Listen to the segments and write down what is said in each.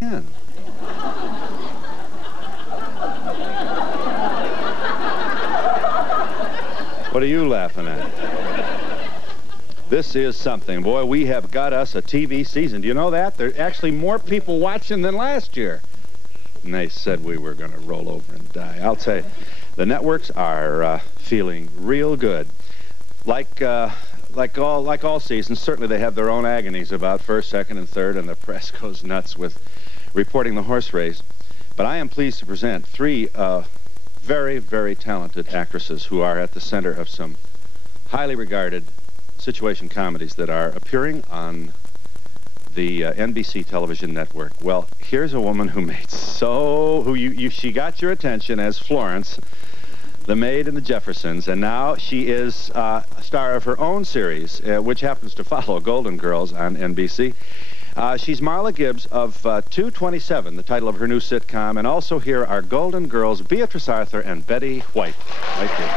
in. What are you laughing at? This is something. Boy, we have got us a TV season. Do you know that? There are actually more people watching than last year. And they said we were going to roll over and die. I'll tell you, the networks are feeling real good. Like all seasons, certainly they have their own agonies about first, second, and third, and the press goes nuts with reporting the horse race. But I am pleased to present three very, very talented actresses who are at the center of some highly regarded situation comedies that are appearing on the NBC television network. Well, here's a woman who made she got your attention as Florence, the maid in the Jeffersons, and now she is a star of her own series, which happens to follow Golden Girls on NBC. She's Marla Gibbs of 227, the title of her new sitcom, and also here are Golden Girls Bea Arthur and Betty White. Right here.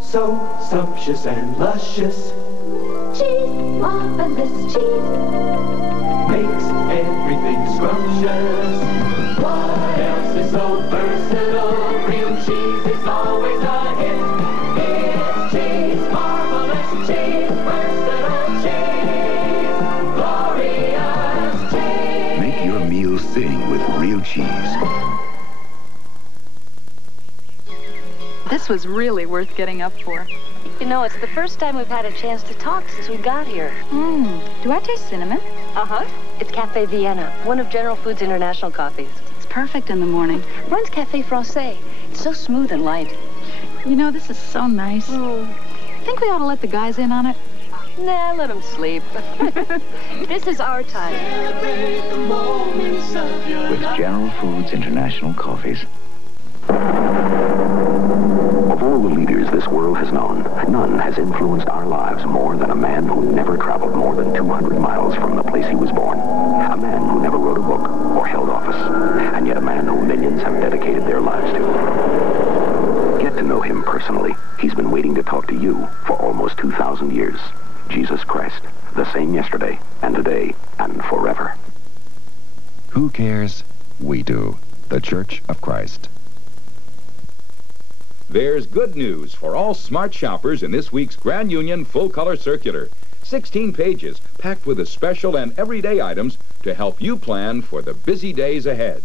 So sumptuous and luscious. Cheese, marvelous cheese. Makes everything scrumptious. What else is so versatile? Real cheese is always a hit. It's cheese, marvelous cheese, versatile cheese, glorious cheese. Make your meal sing with real cheese. This was really worth getting up for. You know, it's the first time we've had a chance to talk since we got here. Do I taste cinnamon? Uh-huh. It's Cafe Vienna, one of General Foods' international coffees. It's perfect in the morning. Runs Cafe Francais. It's so smooth and light. You know, this is so nice. Think we ought to let the guys in on it? Nah, let them sleep. This is our time. With General Foods International Coffees. Of all the leaders this world has known, none has influenced our lives more than a man who never traveled more than 200 miles from the place he was born. A man who never wrote a book or held office. And yet a man who millions have dedicated their lives to. Get to know him personally. He's been waiting to talk to you for almost 2,000 years. Jesus Christ, the same yesterday and today and forever. Who cares? We do. The Church of Christ. There's good news for all smart shoppers in this week's Grand Union full-color circular. 16 pages packed with the special and everyday items to help you plan for the busy days ahead.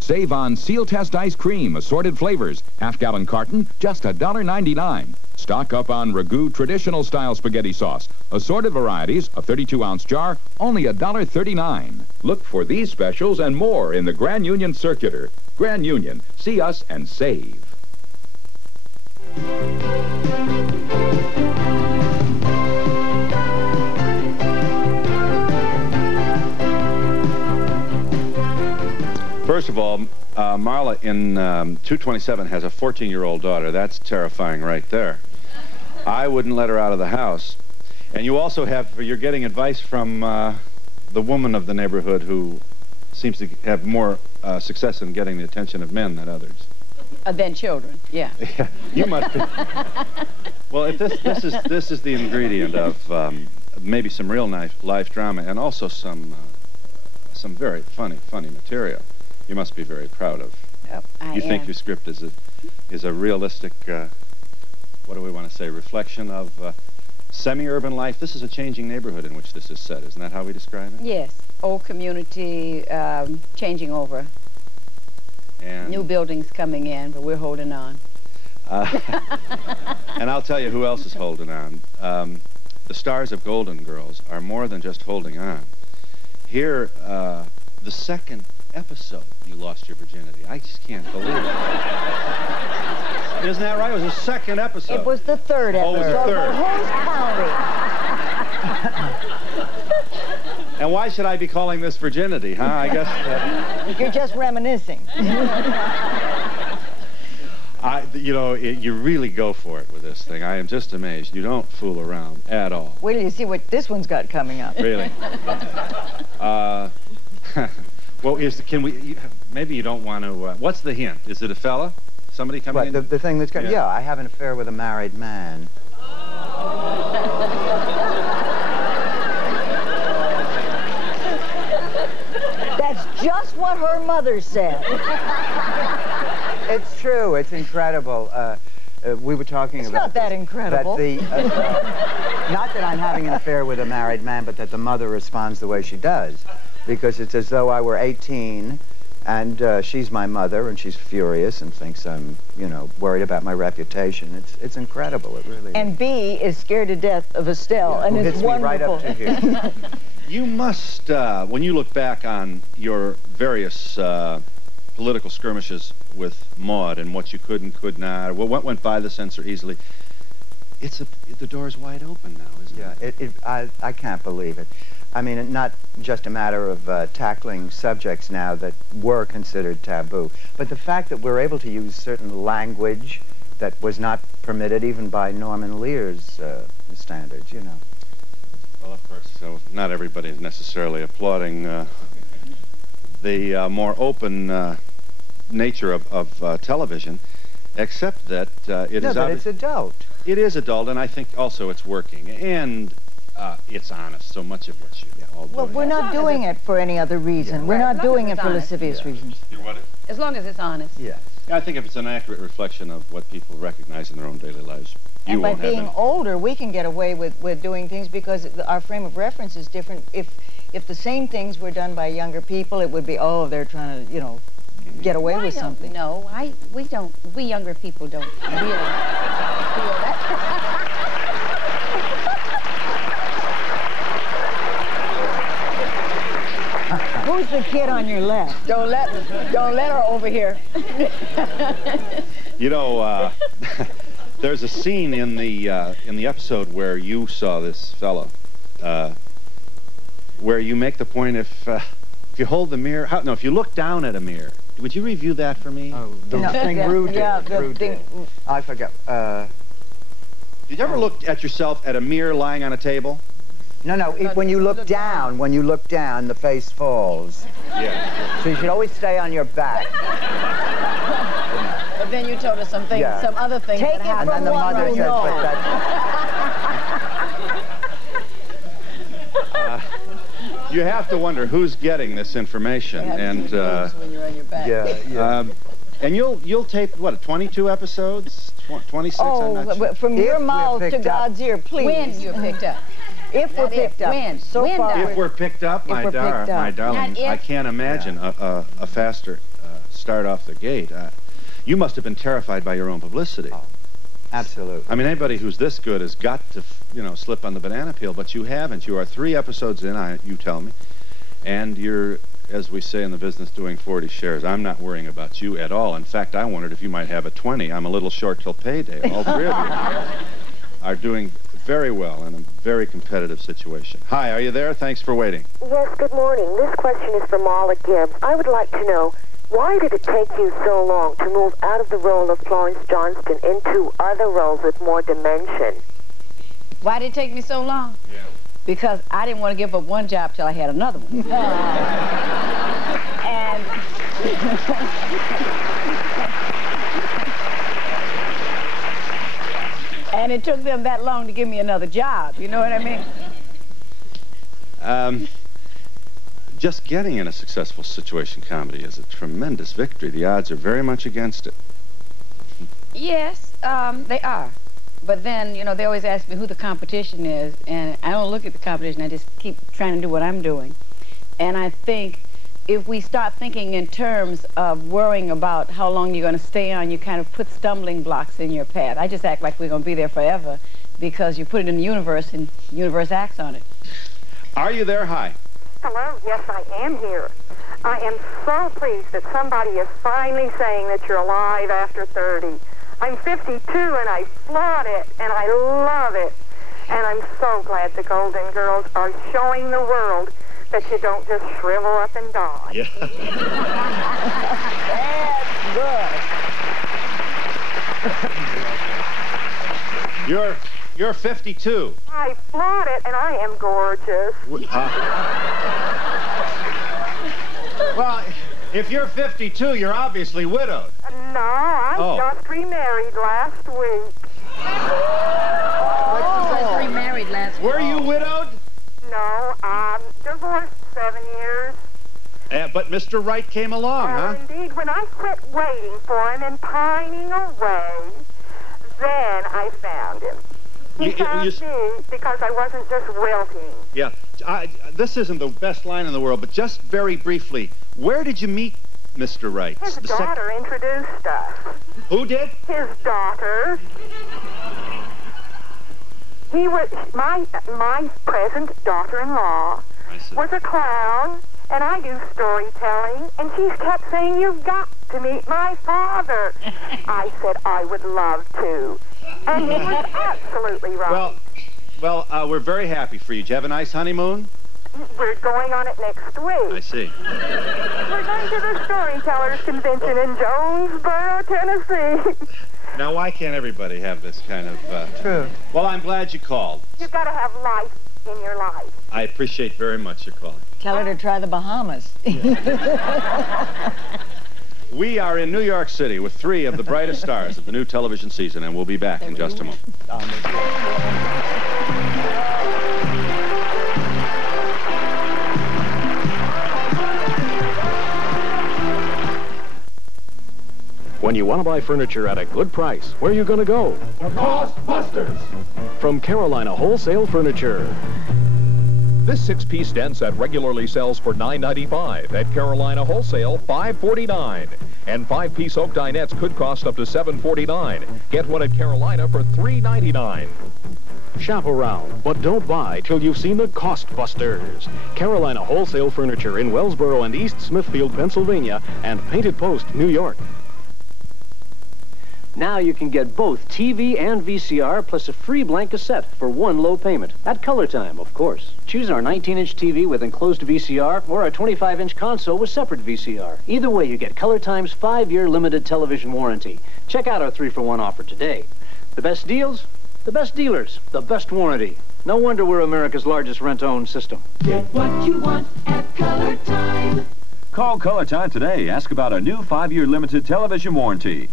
Save on Seal Test Ice Cream, assorted flavors, half-gallon carton, just $1.99. Stock up on Ragu traditional style spaghetti sauce, assorted varieties, a 32-ounce jar, only $1.39. Look for these specials and more in the Grand Union circular. Grand Union, see us and save. First of all, Marla in 227 has a 14-year-old daughter. That's terrifying right there. I wouldn't let her out of the house. And you also you're getting advice from the woman of the neighborhood who seems to have more success in getting the attention of men than others. Than children, yeah. Yeah, you must be. Well, if this is the ingredient of maybe some real life drama and also some very funny material. You must be very proud of. Yep, I You think am. your script is a realistic, what do we want to say, reflection of semi-urban life? This is a changing neighborhood in which this is set. Isn't that how we describe it? Yes, old community changing over. And New buildings coming in, but we're holding on. And I'll tell you who else is holding on. The stars of Golden Girls are more than just holding on. Here, the second episode, you lost your virginity. I just can't believe it. Isn't that right? It was the second episode. It was the third episode. Oh, it was the third. The whole And why should I be calling this virginity, huh? I guess... You're just reminiscing. You really go for it with this thing. I am just amazed. You don't fool around at all. Wait till you see what this one's got coming up. Really? Well, maybe you don't want to... what's the hint? Is it a fella? Somebody coming in? The thing that's got... Yeah, I have an affair with a married man. That's just what her mother said. It's true. It's incredible. We were talking about... It's not that incredible. Not that I'm having an affair with a married man, but that the mother responds the way she does. Because it's as though I were 18, and she's my mother, and she's furious and thinks I'm, worried about my reputation. It's incredible. It really is. And B is scared to death of Estelle, and it's hits wonderful. Me right up to here. You must, when you look back on your various political skirmishes with Maude and what you could and could not, or what went by the censor easily, the door's wide open now, isn't it? Yeah, I can't believe it. I mean, it's not just a matter of tackling subjects now that were considered taboo, but the fact that we're able to use certain language that was not permitted even by Norman Lear's standards, Well, of course, so not everybody is necessarily applauding the more open nature of television, except that it is... No, but it's adult. It is adult, and I think also it's working, and it's honest, so much of what you all do. Well, we're not doing it for any other reason. Yeah. We're Right, not doing it for honest. lascivious reasons. You're what? As long as it's honest. Yes. I think if it's an accurate reflection of what people recognize in their own daily lives, you And by won't have being any. older, we can get away with doing things because our frame of reference is different. If the same things were done by younger people, it would be, oh, they're trying to, get away with something. No, we younger people don't really feel that. Who's the kid on your left? Don't let her over here. There's a scene in the episode where you saw this fellow, where you make the point if you hold the mirror, if you look down at a mirror, would you review that for me? Oh, the thing Rue did. Yeah, the thing. I forget. Did you ever look at yourself at a mirror lying on a table? No, when you look down, the face falls. Yeah. So you should always stay on your back. But then you told us some things, some other things Take that it happened. And then the mother says, but that's... You have to wonder who's getting this information, and when you're on your back. Yeah. and you'll tape what, 22 episodes, 26? I'm not sure. From your mouth to God's ear, please. When you're picked up. If we're picked up. When? So When, far. If we're picked up, my darling, I can't imagine a faster start off the gate. You must have been terrified by your own publicity. Oh, absolutely. I mean, anybody who's this good has got to, slip on the banana peel, but you haven't. You are 3 episodes in, you tell me, and you're, as we say in the business, doing 40 shares. I'm not worrying about you at all. In fact, I wondered if you might have a 20. I'm a little short till payday. All 3 of you are doing very well in a very competitive situation. Hi, are you there? Thanks for waiting. Yes, good morning. This question is for Marla Gibbs. I would like to know, why did it take you so long to move out of the role of Florence Johnston into other roles with more dimension? Why did it take me so long? Yeah. Because I didn't want to give up one job till I had another one. And it took them that long to give me another job, you know what I mean? Just getting in a successful situation comedy is a tremendous victory. The odds are very much against it. Yes, they are. But then, they always ask me who the competition is, and I don't look at the competition. I just keep trying to do what I'm doing. And I think if we start thinking in terms of worrying about how long you're going to stay on, you kind of put stumbling blocks in your path. I just act like we're going to be there forever because you put it in the universe and the universe acts on it. Are you there? Hi. Hello, yes, I am here. I am so pleased that somebody is finally saying that you're alive after 30. I'm 52 and I applaud it and I love it. And I'm so glad the Golden Girls are showing the world that you don't just shrivel up and die. Yeah. That's good. You're 52. I flaunt it, and I am gorgeous. Well, if you're 52, you're obviously widowed. No, I just remarried last week. Just remarried last week. Were you widowed? No, divorced 7 years. But Mr. Wright came along, huh? Indeed, when I quit waiting for him and pining away, then I found him. He found me because I wasn't just wilting. Yeah. This isn't the best line in the world, but just very briefly, where did you meet Mr. Wright? His daughter introduced us. Who did? His daughter. He was my present daughter-in-law was a clown, and I do storytelling, and she kept saying, "You've got to meet my father." I said I would love to, and he was absolutely right. Well, we're very happy for you. Did you have a nice honeymoon? We're going on it next week. I see. We're going to the Storytellers Convention in Jonesboro, Tennessee. Now, why can't everybody have this kind of... True. Well, I'm glad you called. You've got to have life in your life. I appreciate very much your calling. Tell her to try the Bahamas. We are in New York City with 3 of the brightest stars of the new television season, and we'll be back in just a moment. When you want to buy furniture at a good price, where are you going to go? The Cost Busters. From Carolina Wholesale Furniture. This 6-piece den set regularly sells for $9.95. At Carolina Wholesale, $5.49. And 5-piece oak dinettes could cost up to $7.49. Get one at Carolina for $3.99. Shop around, but don't buy till you've seen the Cost Busters. Carolina Wholesale Furniture in Wellsboro and East Smithfield, Pennsylvania, and Painted Post, New York. Now you can get both TV and VCR plus a free blank cassette for one low payment. At Color Time, of course. Choose our 19-inch TV with enclosed VCR or our 25-inch console with separate VCR. Either way, you get Color Time's 5-year limited television warranty. Check out our 3-for-1 offer today. The best deals, the best dealers, the best warranty. No wonder we're America's largest rent-own system. Get what you want at Color Time. Call Color Time today. Ask about a new 5-year limited television warranty.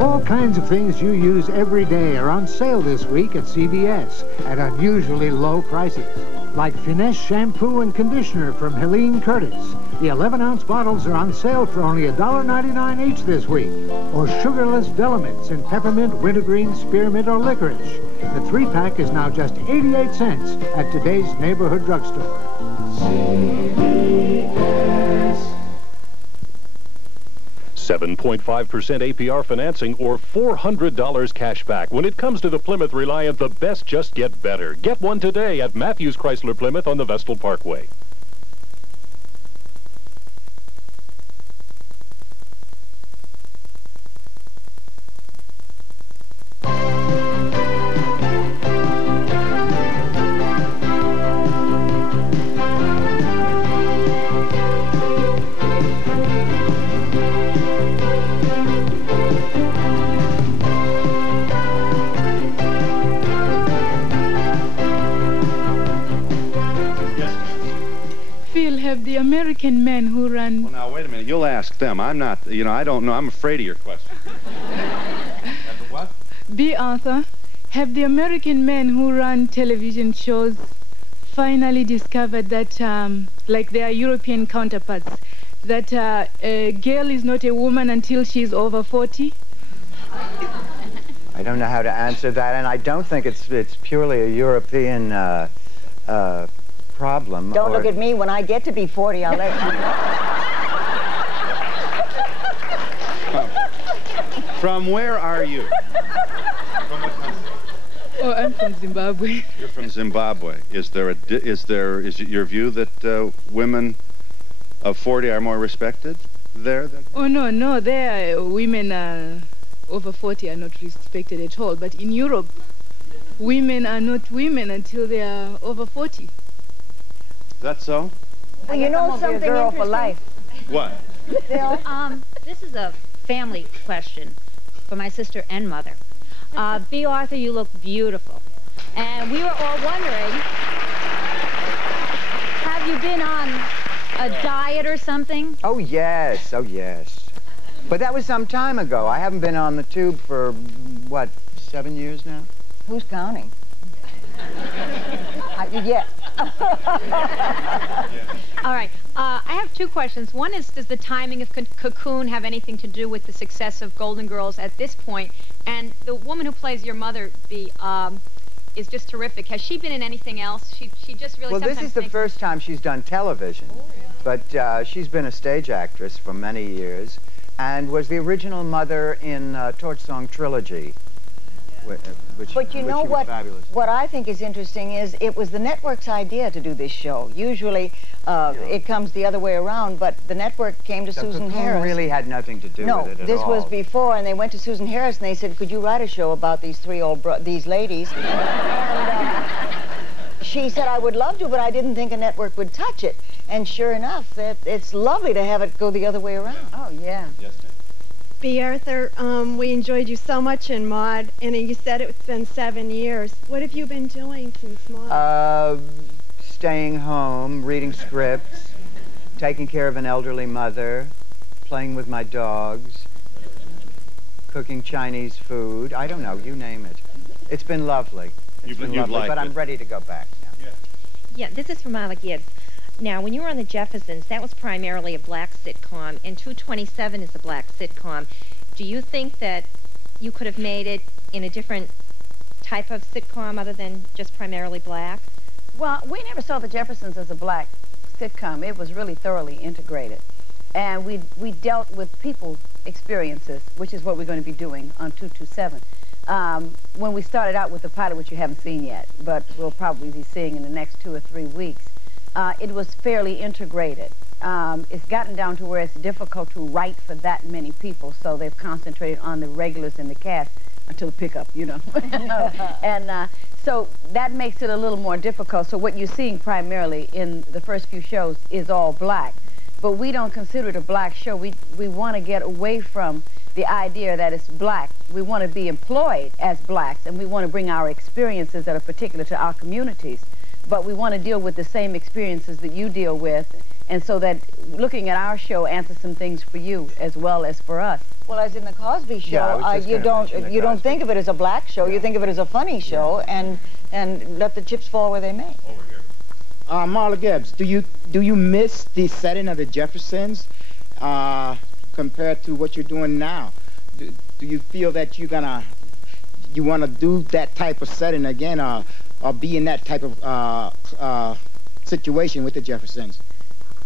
All kinds of things you use every day are on sale this week at CVS at unusually low prices. Like Finesse shampoo and conditioner from Helene Curtis. The 11-ounce bottles are on sale for only $1.99 each this week. Or sugarless Delamints in peppermint, wintergreen, spearmint, or licorice. The 3-pack is now just 88 cents at today's neighborhood drugstore. CVS. 7.5% APR financing or $400 cash back. When it comes to the Plymouth Reliant, the best just get better. Get one today at Matthews Chrysler Plymouth on the Vestal Parkway. The American men who run... Well, now, wait a minute. You'll ask them. I'm not, I don't know. I'm afraid of your question. What? Bea Arthur, have the American men who run television shows finally discovered that, like their European counterparts, that a girl is not a woman until she's over 40? I don't know how to answer that, and I don't think it's purely a European problem. Don't look at me. When I get to be 40, I'll let you know. From where are you? From what country? Oh, I'm from Zimbabwe. You're from Zimbabwe. Is it your view that women of 40 are more respected there than? Oh, no. There, women over 40 are not respected at all. But in Europe, women are not women until they are over 40. Is that so? Well, you know something girl for life. What? Bill, this is a family question for my sister and mother. Bea Arthur, you look beautiful. And we were all wondering, have you been on a diet or something? Oh, yes. Oh, yes. But that was some time ago. I haven't been on the tube for, what, 7 years now? Who's counting? Yeah. All right. I have two questions. One is, does the timing of Cocoon have anything to do with the success of Golden Girls at this point? And the woman who plays your mother, Bea, is just terrific. Has she been in anything else? She just really. Well, this is the first time she's done television, but she's been a stage actress for many years, and was the original mother in Torch Song Trilogy. But you know what? What I think is interesting is it was the network's idea to do this show. Usually, it comes the other way around. But the network came to Susan Harris. Really had nothing to do with it at all. No, this was before, and they went to Susan Harris and they said, "Could you write a show about these these ladies?" And she said, "I would love to, but I didn't think a network would touch it." And sure enough, it's lovely to have it go the other way around. Oh yeah. Yes, ma'am. Bea Arthur, we enjoyed you so much in Maude, and you said it's been 7 years. What have you been doing since Maude? Staying home, reading scripts, taking care of an elderly mother, playing with my dogs, cooking Chinese food. I don't know, you name it. It's been lovely. It's been lovely, but I'm ready to go back now. Yeah, this is from Marla Gibbs. Now, when you were on the Jeffersons, that was primarily a black sitcom, and 227 is a black sitcom. Do you think that you could have made it in a different type of sitcom other than just primarily black? Well, we never saw the Jeffersons as a black sitcom. It was really thoroughly integrated. And we dealt with people experiences, which is what we're going to be doing on 227. When we started out with the pilot, which you haven't seen yet, but we'll probably be seeing in the next 2 or 3 weeks, it was fairly integrated. It's gotten down to where it's difficult to write for that many people, so they've concentrated on the regulars in the cast until the pickup, you know. And so that makes it a little more difficult. So what you're seeing primarily in the first few shows is all black. But we don't consider it a black show. We want to get away from the idea that it's black. We want to be employed as blacks, and we want to bring our experiences that are particular to our communities. But we want to deal with the same experiences that you deal with, and so that looking at our show answers some things for you as well as for us. Well, as in the Cosby Show, you don't think of it as a black show. You think of it as a funny show, and let the chips fall where they may. Over here. Marla Gibbs, do you miss the setting of the Jeffersons compared to what you're doing now? Do you feel that you want to do that type of setting again, or be in that type of situation with the Jeffersons?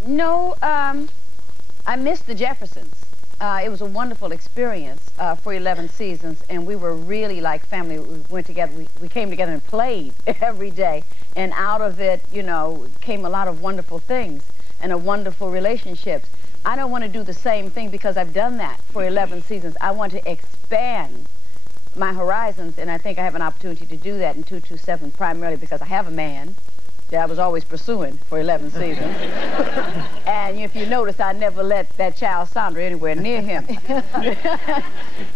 No, I miss the Jeffersons. It was a wonderful experience for 11 seasons, and we were really like family. We went together, we came together and played every day, and out of it, you know, came a lot of wonderful things and a wonderful relationships. I don't want to do the same thing because I've done that for 11 seasons. I want to expand my horizons, and I think I have an opportunity to do that in 227, primarily because I have a man that I was always pursuing for 11 seasons. And if you notice, I never let that child Sandra anywhere near him.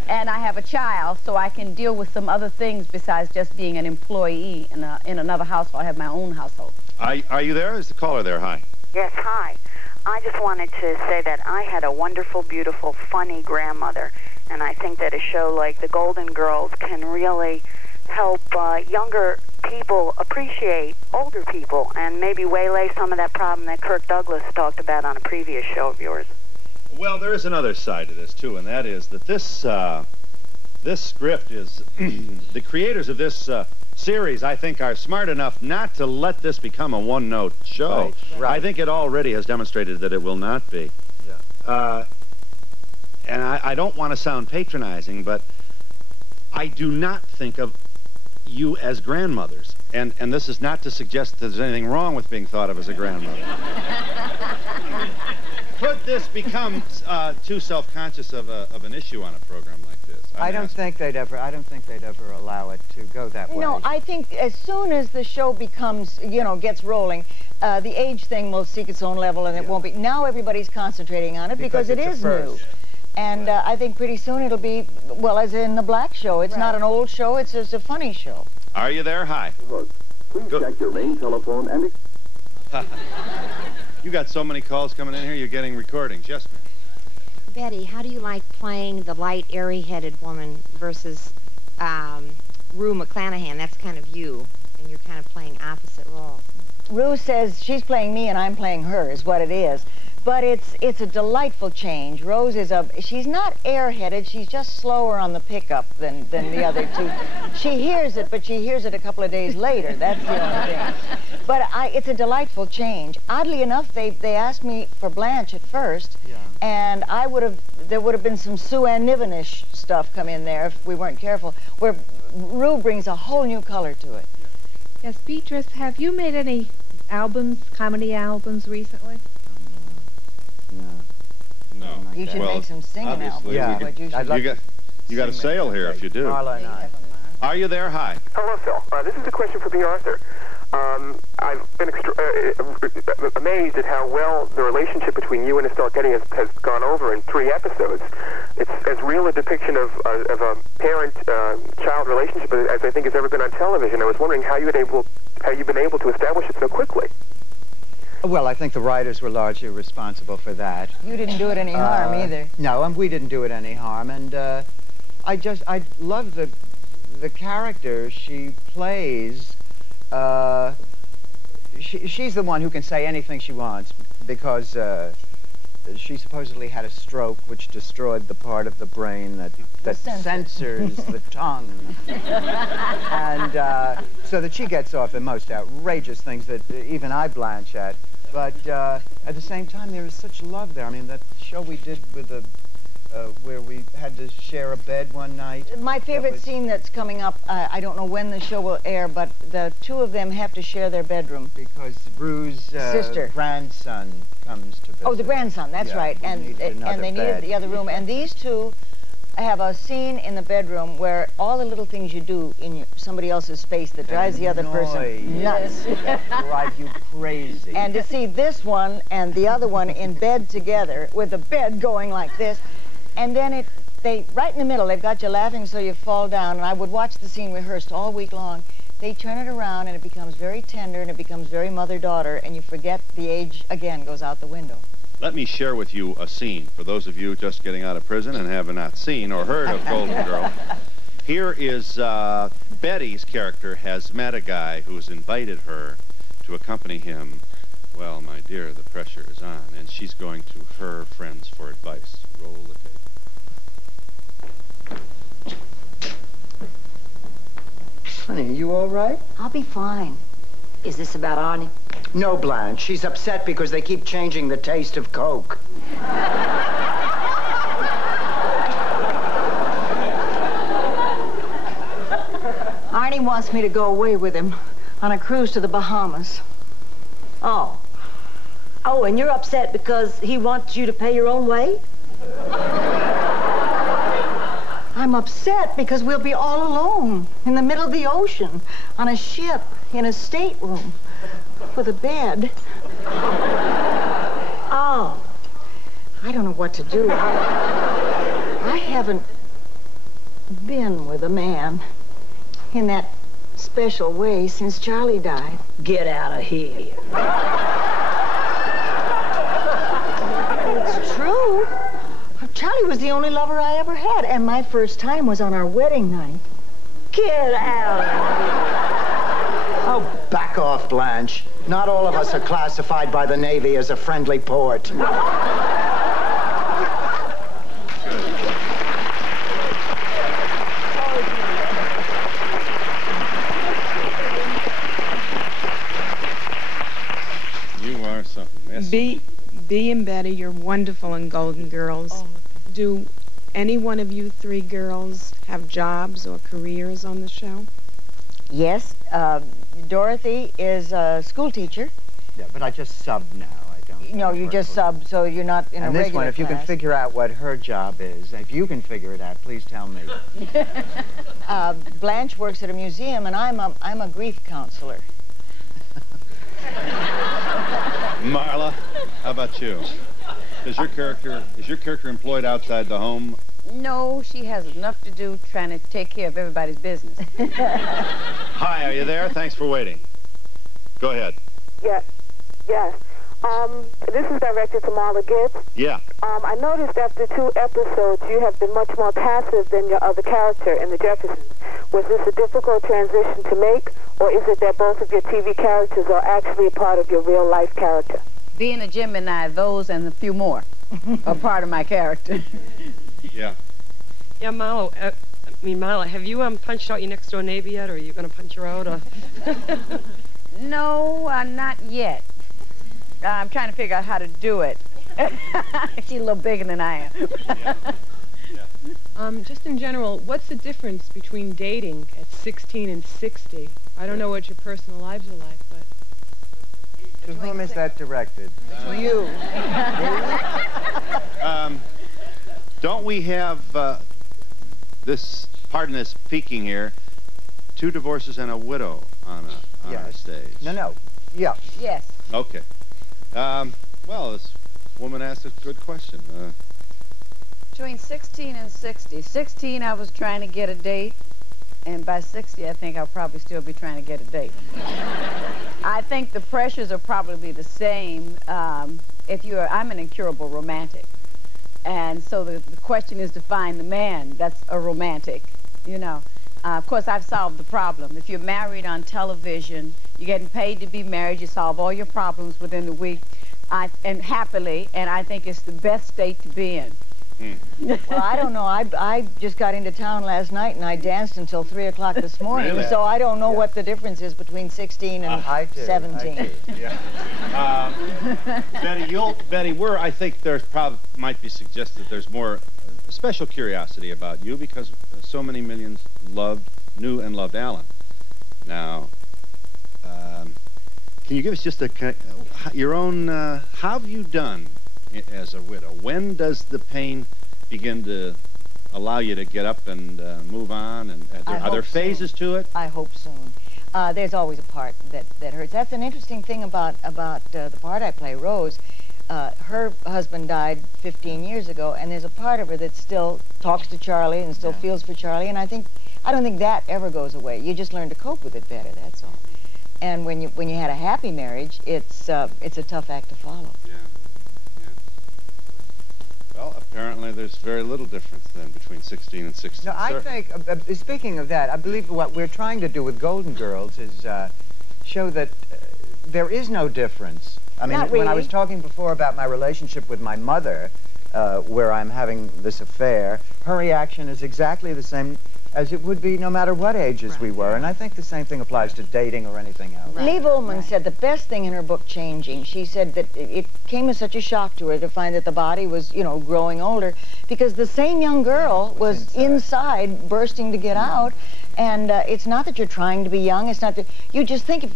And I have a child, so I can deal with some other things besides just being an employee in another household. I have my own household. Are you there? Is the caller there? Hi. Yes, hi. I just wanted to say that I had a wonderful, beautiful, funny grandmother, and I think that a show like The Golden Girls can really help younger people appreciate older people and maybe waylay some of that problem that Kirk Douglas talked about on a previous show of yours. Well, there is another side to this, too, and that is that this script is... the creators of this series, I think, are smart enough not to let this become a one-note show. Right. I think it already has demonstrated that it will not be. Yeah. And I don't want to sound patronizing, but I do not think of you as grandmothers. And this is not to suggest that there's anything wrong with being thought of as a grandmother. Could this become too self-conscious of an issue on a program like this? I don't think they'd ever allow it to go that way. No, I think as soon as the show becomes, gets rolling, the age thing will seek its own level, and it won't be. Now everybody's concentrating on it because it is new. And I think pretty soon it'll be, well, as in the Black Show. It's not an old show, it's just a funny show. Are you there? Hi. Please check your main telephone and... You got so many calls coming in here, you're getting recordings. Yes, ma'am. Betty, how do you like playing the light, airy-headed woman versus Rue McClanahan? That's kind of you, and you're kind of playing opposite roles. Rue says she's playing me and I'm playing her, is what it is. But it's a delightful change. Rose she's not airheaded, she's just slower on the pickup than the other two. She hears it, but she hears it a couple of days later. That's the only thing. But it's a delightful change. Oddly enough, they asked me for Blanche at first, and there would have been some Sue Ann Niven-ish stuff come in there if we weren't careful, where Rue brings a whole new color to it. Yes, Beatrice, have you made any comedy albums recently? No. You should make some singing albums. Yeah. You got a sale here if you do. Marla and I. Are you there? Hi. Hello, Phil. This is a question for Bea Arthur. I've been amazed at how well the relationship between you and Estelle Getty has gone over in 3 episodes. It's as real a depiction of a parent-child relationship as I think has ever been on television. I was wondering how you've been able to establish it so quickly. Well, I think the writers were largely responsible for that. You didn't do it any harm either. No, and we didn't do it any harm. And I love the character she plays. She's the one who can say anything she wants because she supposedly had a stroke which destroyed the part of the brain that censors the tongue. And so that she gets off the most outrageous things that even I blanch at. But at the same time, there is such love there. I mean, that show we did with where we had to share a bed one night. My favorite scene that's coming up, I don't know when the show will air, but the two of them have to share their bedroom. Because Rue's sister, grandson comes to visit. Oh, the grandson, that's right. And they needed the other room. And these two have a scene in the bedroom where all the little things you do in somebody else's space that drives the other person nuts. Drive you crazy. And to see this one and the other one in bed together with the bed going like this, and then right in the middle, they've got you laughing so you fall down, and I would watch the scene rehearsed all week long. They turn it around and it becomes very tender and it becomes very mother-daughter, and you forget the age again goes out the window. Let me share with you a scene for those of you just getting out of prison and have not seen or heard of Golden Girl. Here is Betty's character has met a guy who has invited her to accompany him. Well, my dear, the pressure is on, and she's going to her friends for advice. Roll the tape. Honey, are you all right? I'll be fine. Is this about Arnie? No, Blanche. She's upset because they keep changing the taste of Coke. Arnie wants me to go away with him on a cruise to the Bahamas. Oh. Oh, and you're upset because he wants you to pay your own way? I'm upset because we'll be all alone in the middle of the ocean on a ship in a stateroom with a bed. Oh. I don't know what to do. I haven't been with a man in that special way since Charlie died. Get out of here. It's true. Charlie was the only lover I ever had, and my first time was on our wedding night. Get out of here. Oh, back off, Blanche. Not all of us are classified by the Navy as a friendly port. You are something. Yes. Bea and Betty, you're wonderful in Golden Girls. Oh. Do any one of you 3 girls have jobs or careers on the show? Yes. Dorothy is a school teacher. Yeah, but I just sub now. I don't. you know, you just sub, so you're not in a regular And this one, if you can class. figure out what her job is, if you can figure it out, please tell me. Blanche works at a museum, and I'm a grief counselor. Marla, how about you? Is your character employed outside the home? No, she has enough to do trying to take care of everybody's business. Hi, are you there? Thanks for waiting. Go ahead. Yes. This is directed to Marla Gibbs. Yeah. I noticed after 2 episodes you have been much more passive than your other character in the Jeffersons. Was this a difficult transition to make, or is it that both of your TV characters are actually a part of your real-life character? Being a Gemini, those and a few more are part of my character. Yeah. Yeah, Marla, have you punched out your next-door neighbor yet, or are you going to punch her out? Or? No, not yet. I'm trying to figure out how to do it. She's a little bigger than I am. Just in general, what's the difference between dating at 16 and 60? I don't know what your personal lives are like, but... To whom is that directed? To you. Don't we have this, pardon this peeking here, 2 divorces and a widow on our stage? No. Yeah. Yes. Okay. Well, this woman asked a good question. Between 16 and 60. 16, I was trying to get a date, and by 60, I think I'll probably still be trying to get a date. I think the pressures are probably the same. I'm an incurable romantic, and so the question is to find the man that's a romantic, you know. Of course, I've solved the problem. If you're married on television, you're getting paid to be married, you solve all your problems within the week, and happily, and I think it's the best state to be in. Well, I don't know. I just got into town last night, and I danced until 3 o'clock this morning, Really? so I don't know what the difference is between 16 and 17. I do. Yeah. Betty, I think there's might be suggested there's more special curiosity about you because so many millions knew and loved Alan. Now, can you give us just your own, how have you done as a widow? When does the pain begin to allow you to get up and move on? And are there phases to it? I hope soon. There's always a part that hurts. That's an interesting thing about the part I play, Rose. Her husband died 15 years ago, and there's a part of her that still talks to Charlie and still feels for Charlie, and I don't think that ever goes away. You just learn to cope with it better, that's all. And when you had a happy marriage, it's a tough act to follow. Yeah. Well, apparently there's very little difference then between 16 and 16. No, I think, speaking of that, I believe what we're trying to do with Golden Girls is show that there is no difference. I mean, when I was talking before about my relationship with my mother, where I'm having this affair, her reaction is exactly the same as it would be no matter what ages we were. And I think the same thing applies to dating or anything else. Liv Ullmann said the best thing in her book, Changing, she said that it came as such a shock to her to find that the body was, you know, growing older, because the same young girl was inside bursting to get out. And it's not that you're trying to be young. It's not that you just think of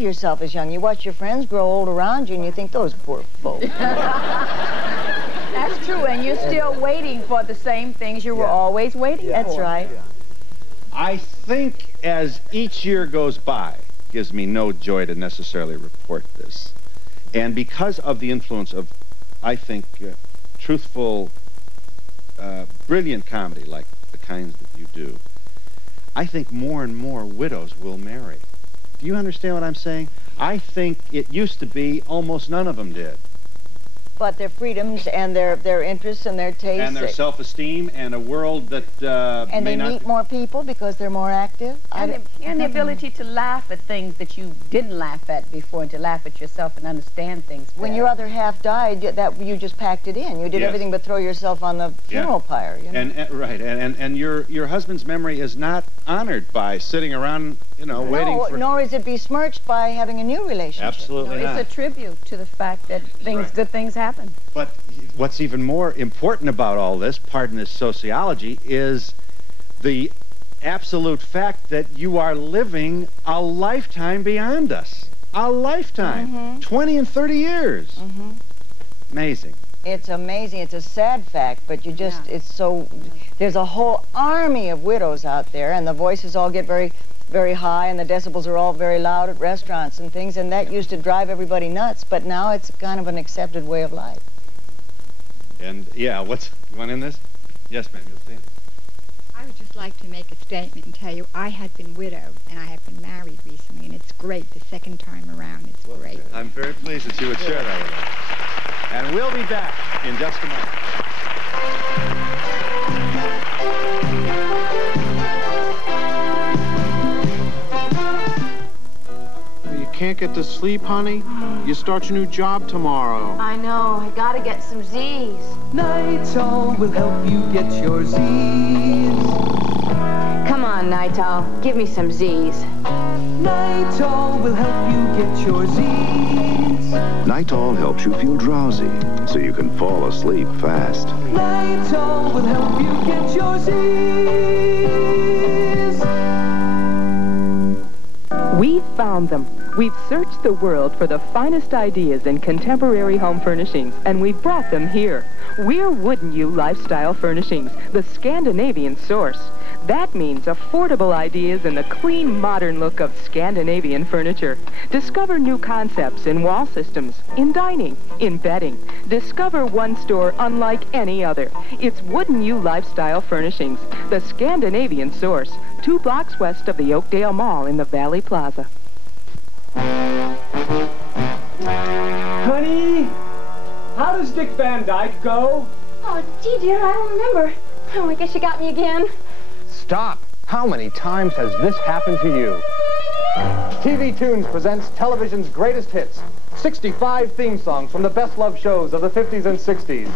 yourself as young. You watch your friends grow old around you, and you think, those poor folks. That's true, and you're still waiting for the same things you were always waiting for. That's right. Yeah. I think as each year goes by, gives me no joy to necessarily report this, and because of the influence of, I think, truthful, brilliant comedy like the kinds that you do, I think more and more widows will marry. Do you understand what I'm saying? I think it used to be almost none of them did. But their freedoms and their interests and their tastes. And their self-esteem and a world that and they meet more people because they're more active. And the ability to laugh at things that you didn't laugh at before, and to laugh at yourself and understand things better. When your other half died, that you just packed it in. You did everything but throw yourself on the funeral pyre. You know? And your husband's memory is not honored by sitting around, waiting for... Nor is it besmirched by having a new relationship. Absolutely not. It's a tribute to the fact that good things happen. But what's even more important about all this, pardon this sociology, is the absolute fact that you are living a lifetime beyond us. A lifetime. 20 and 30 years. Amazing. It's amazing. It's a sad fact, but you just, it's so, there's a whole army of widows out there, and the voices all get very, very high, and the decibels are all very loud at restaurants and things, and that used to drive everybody nuts, but now it's kind of an accepted way of life. And, yeah, you want in this? Yes, ma'am, you'll see. I would just like to make a statement and tell you I had been widowed, and I have been married recently, and it's great the second time around. It's great. I'm very pleased that you would share that with us. And we'll be back in just a moment. You can't get to sleep, honey? You start your new job tomorrow. I know. I gotta get some Z's. Nitol will help you get your Z's. Come on, Nitol. Give me some Z's. Nitol will help you get your Z's. Nitol helps you feel drowsy, so you can fall asleep fast. Nitol will help you get your Z's. We found them. We've searched the world for the finest ideas in contemporary home furnishings, and we've brought them here. We're Wouldn't You Lifestyle Furnishings, the Scandinavian source. That means affordable ideas in the clean, modern look of Scandinavian furniture. Discover new concepts in wall systems, in dining, in bedding. Discover one store unlike any other. It's Wouldn't You Lifestyle Furnishings, the Scandinavian source, 2 blocks west of the Oakdale Mall in the Valley Plaza. Honey, how does Dick Van Dyke go? Oh, gee, dear, I don't remember. Oh, I guess you got me again. Stop! How many times has this happened to you? TV Tunes presents television's greatest hits. 65 theme songs from the best-loved shows of the 50s and 60s.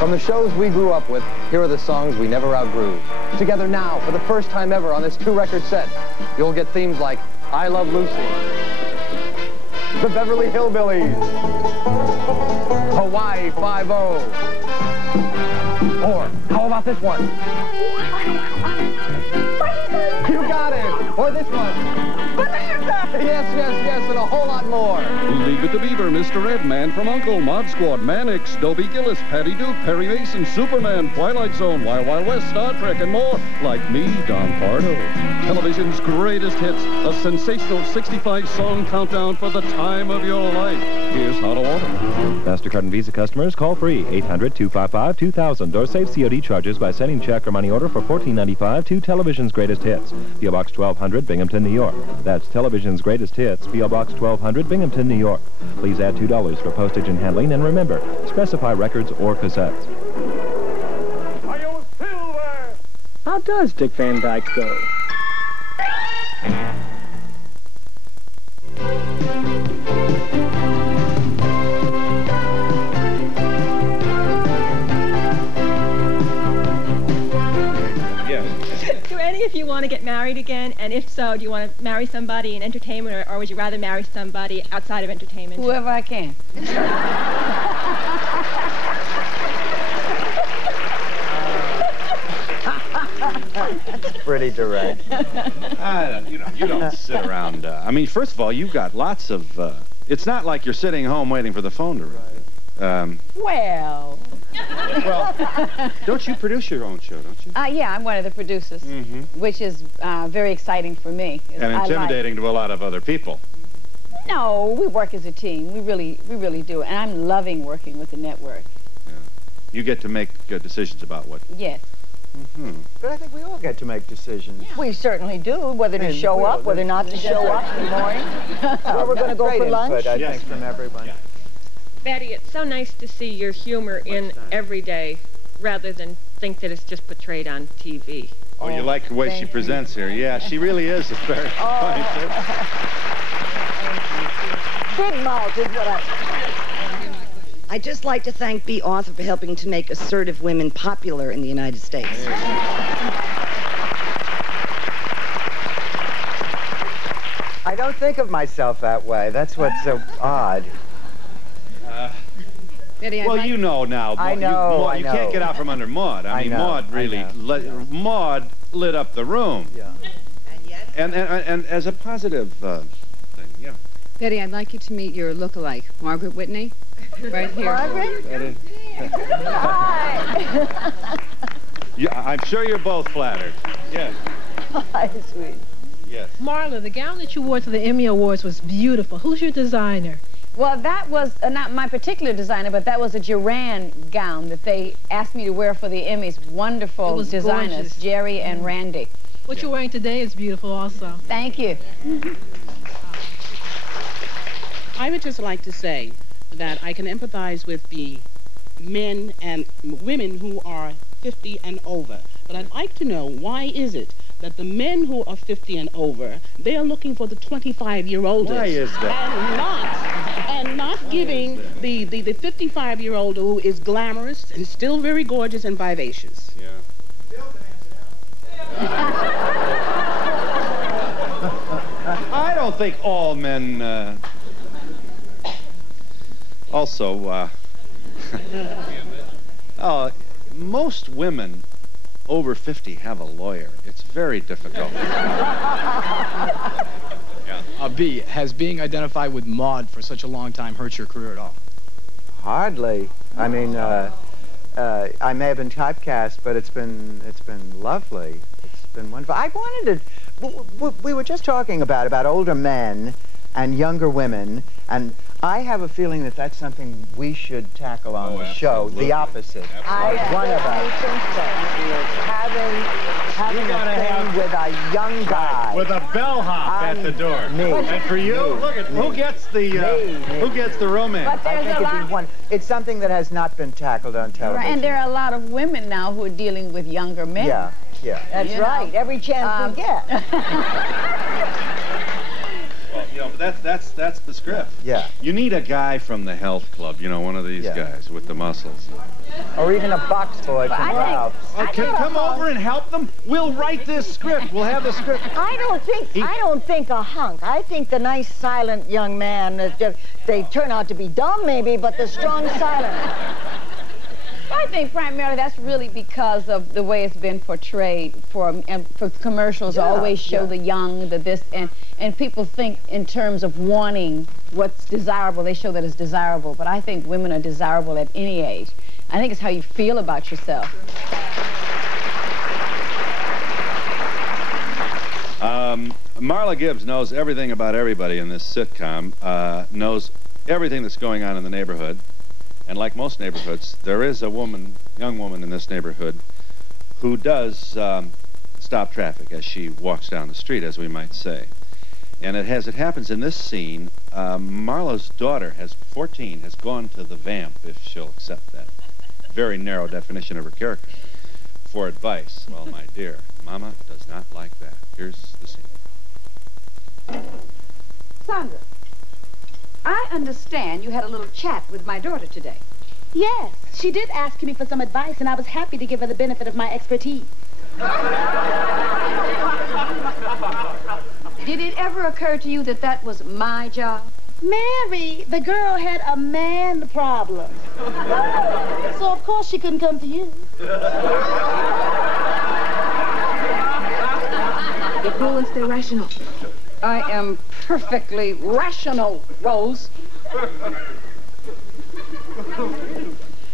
From the shows we grew up with, here are the songs we never outgrew. Together now, for the first time ever on this 2-record set, you'll get themes like I Love Lucy, The Beverly Hillbillies, Hawaii 5-0, or how about this one? You got it! Or this one. Yes, and a whole lot more. Leave It to Beaver, Mr. Ed, Man from Uncle, Mod Squad, Mannix, Dobie Gillis, Patty Duke, Perry Mason, Superman, Twilight Zone, Wild Wild West, Star Trek, and more. Like me, Don Pardo. Television's greatest hits, a sensational 65-song countdown for the time of your life. Here's how to order. MasterCard and Visa customers, call free 800-255-2000 or save COD charges by sending check or money order for $14.95 to Television's Greatest Hits, P.O. Box 1200, Binghamton, New York. That's Television's Greatest Hits, P.O. Box 1200, Binghamton, New York. Please add $2 for postage and handling, and remember, specify records or cassettes. How does Dick Van Dyke go? Do any of you want to get married again? And if so, do you want to marry somebody in entertainment, or would you rather marry somebody outside of entertainment? Whoever I can. That's pretty direct. You don't sit around. I mean, first of all, you've got lots of... it's not like you're sitting home waiting for the phone to ring. Well, don't you produce your own show, don't you? yeah, I'm one of the producers, which is very exciting for me. And intimidating to a lot of other people. No, we work as a team. We really do. And I'm loving working with the network. Yeah. You get to make decisions about what... Yes. But I think we all get to make decisions. We certainly do, whether to show up, whether not to show up in the morning, where we're going to go for lunch. Input, I think, from everyone. Betty, it's so nice to see your humor in every day rather than think that it's just portrayed on TV. Oh, you like the way she presents here. Yeah, she really is a very funny person. Big mouth is what I'd just like to thank Bea Arthur for helping to make assertive women popular in the United States. I don't think of myself that way. That's what's so odd. Well, you know now. I know. You can't get out from under Maude. I mean, Maude really Maude lit up the room. Yeah. And as a positive thing, yeah. Betty, I'd like you to meet your look-alike, Margaret Whitney, right here. Margaret? Hi. Yeah, I'm sure you're both flattered. Yes. Hi, sweet. Yes. Marla, the gown that you wore to the Emmy Awards was beautiful. Who's your designer? Well, that was not my particular designer, but that was a Duran gown that they asked me to wear for the Emmys. Wonderful designers, gorgeous. Jerry and Randy. What you're wearing today is beautiful also. Thank you. I would just like to say that I can empathize with the men and women who are 50 and over. But I'd like to know, why is it that the men who are 50 and over, they are looking for the 25-year-olders? Why is that? And not giving the 55-year-old who is glamorous and still very gorgeous and vivacious. Yeah. I don't think all men... Also, most women over 50 have a lawyer. It's very difficult. B, has being identified with Maude for such a long time hurt your career at all? Hardly. I mean, I may have been typecast, but it's been lovely. It's been wonderful. I wanted to... We were just talking about older men and younger women, and I have a feeling that that's something we should tackle on the show. The opposite. One of us. Having a thing with a young guy. With a bellhop at the door. Me. And for you, look at who gets the romance. But there's it's something that has not been tackled on television. And there are a lot of women now who are dealing with younger men. Yeah. That's right. Every chance we get. Well, but that's the script. Yeah. You need a guy from the health club, one of these guys with the muscles. Or even a box boy from Ralph's. Come over and help them. We'll write this script. We'll have the script. I don't think a hunk. I think the nice, silent young man, they turn out to be dumb maybe, but the strong, silent. I think primarily that's really because of the way it's been portrayed. For commercials always show the young, the this, and people think in terms of wanting what's desirable. They show that it's desirable, but I think women are desirable at any age. I think it's how you feel about yourself. Marla Gibbs knows everything about everybody in this sitcom, knows everything that's going on in the neighborhood. And like most neighborhoods, there is a young woman in this neighborhood who does stop traffic as she walks down the street, as we might say. And as it happens in this scene, Marla's daughter, 14, has gone to the vamp, if she'll accept that very narrow definition of her character, for advice. Well, my dear, Mama does not like that. Here's the scene. Sandra, I understand you had a little chat with my daughter today. Yes, she did ask me for some advice, and I was happy to give her the benefit of my expertise. Did it ever occur to you that that was my job? Mary, the girl had a man problem. So, of course, she couldn't come to you. Be cool and stay rational. I am perfectly rational, Rose.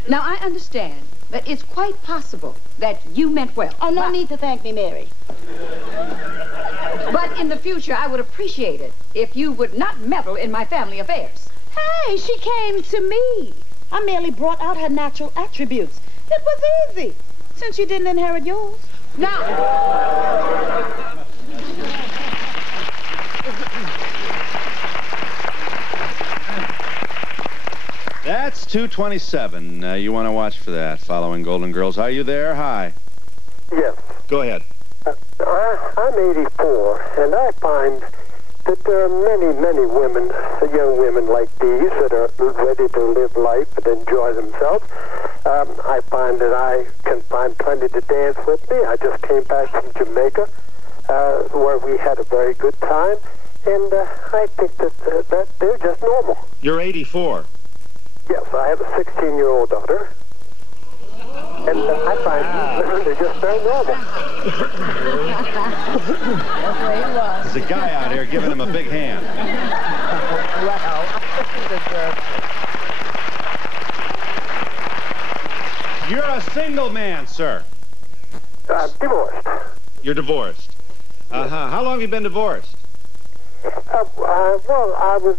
Now, I understand that it's quite possible that you meant well. Oh, no need to thank me, Mary. But in the future, I would appreciate it if you would not meddle in my family affairs. Hey, she came to me. I merely brought out her natural attributes. It was easy, since you didn't inherit yours. Now... That's 227. You want to watch for that, following Golden Girls. Are you there? Hi. Yes. Go ahead. I'm 84, and I find that there are many, many women, young women like these, that are ready to live life and enjoy themselves. I find that I can find plenty to dance with me. I just came back from Jamaica, where we had a very good time, and I think that they're just normal. You're 84. Yes, I have a 16-year-old daughter, and I find they're just very normal. That's where he was. There's a guy out here giving him a big hand. You're a single man, sir. Divorced. You're divorced. Uh-huh. How long have you been divorced? Well, I was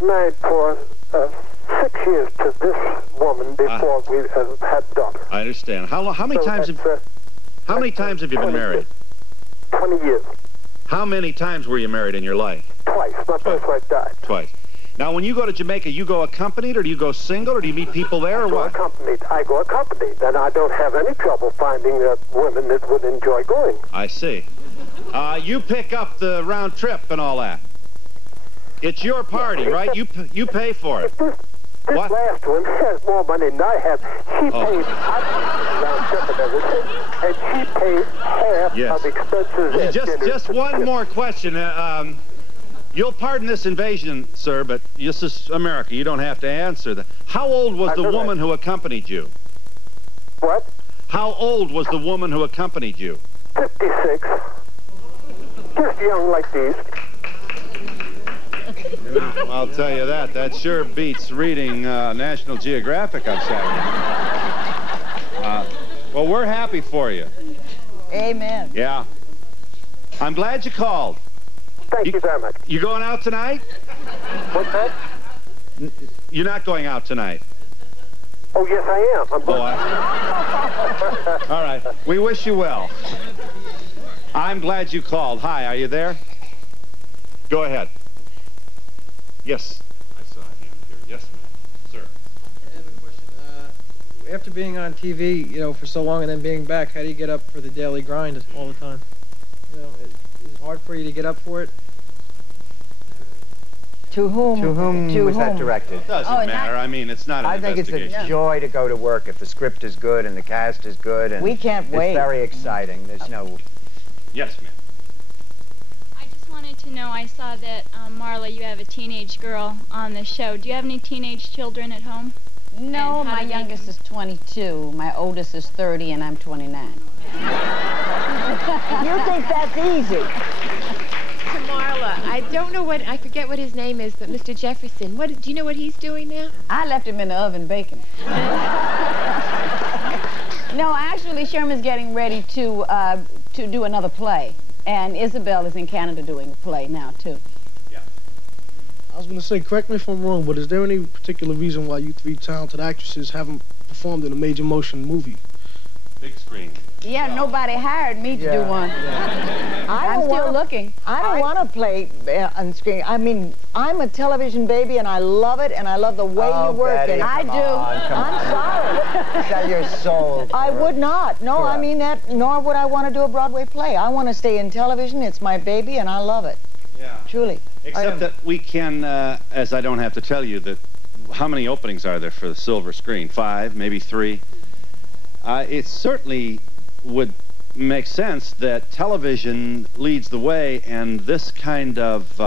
married for 6 years to this woman before we had a daughter. I understand. How many times have you been married? 20 years. How many times were you married in your life? Twice. My first wife died. Twice. Now, when you go to Jamaica, you go accompanied, or do you go single, or do you meet people there, or what? I go accompanied, and I don't have any trouble finding women that would enjoy going. I see. You pick up the round trip and all that. It's your party, right? You pay for it. This last one has more money than I have. She pays round trip and everything, and she pays half of expenses. Just one more question. You'll pardon this invasion, sir, but this is America. You don't have to answer that. How old was the woman who accompanied you? What? How old was the woman who accompanied you? 56. Just young like these. I'll tell you that. That sure beats reading National Geographic on Saturday. Well, we're happy for you. Amen. Yeah. I'm glad you called. Thank you very much. You going out tonight? What's that? You're not going out tonight. Oh, yes, I am. I'm going. All right. We wish you well. I'm glad you called. Hi, are you there? Go ahead. Yes. I saw a hand here. Yes, ma'am. Sir. I have a question. After being on TV, for so long and then being back, how do you get up for the daily grind all the time? Is it hard for you to get up for it? To whom? To whom was that directed? It doesn't matter. I mean, it's not an investigation. I think it's a joy to go to work if the script is good and the cast is good. And we can't wait. It's very exciting. There's no... Yes, ma'am. I just wanted to know, I saw that, Marla, you have a teenage girl on the show. Do you have any teenage children at home? No, my youngest is 22, my oldest is 30, and I'm 29. You think that's easy? To Marla, I don't know I forget what his name is, but Mr. Jefferson, do you know what he's doing now? I left him in the oven baking. No, actually, Sherman's getting ready to do another play, and Isabel is in Canada doing a play now, too. Yeah. I was going to say, correct me if I'm wrong, but is there any particular reason why you three talented actresses haven't performed in a major motion movie? Big screen. Yeah, nobody hired me to do one. I'm still looking. I don't want to play on screen. I mean, I'm a television baby, and I love it, and I love the way you work it. I do. I'm sorry. Sell your soul. I would not. No, I mean that, nor would I want to do a Broadway play. I want to stay in television. It's my baby, and I love it. Yeah. Truly. Except that we can, as I don't have to tell you, that how many openings are there for the silver screen? 5, maybe 3? It certainly would make sense that television leads the way, and this kind of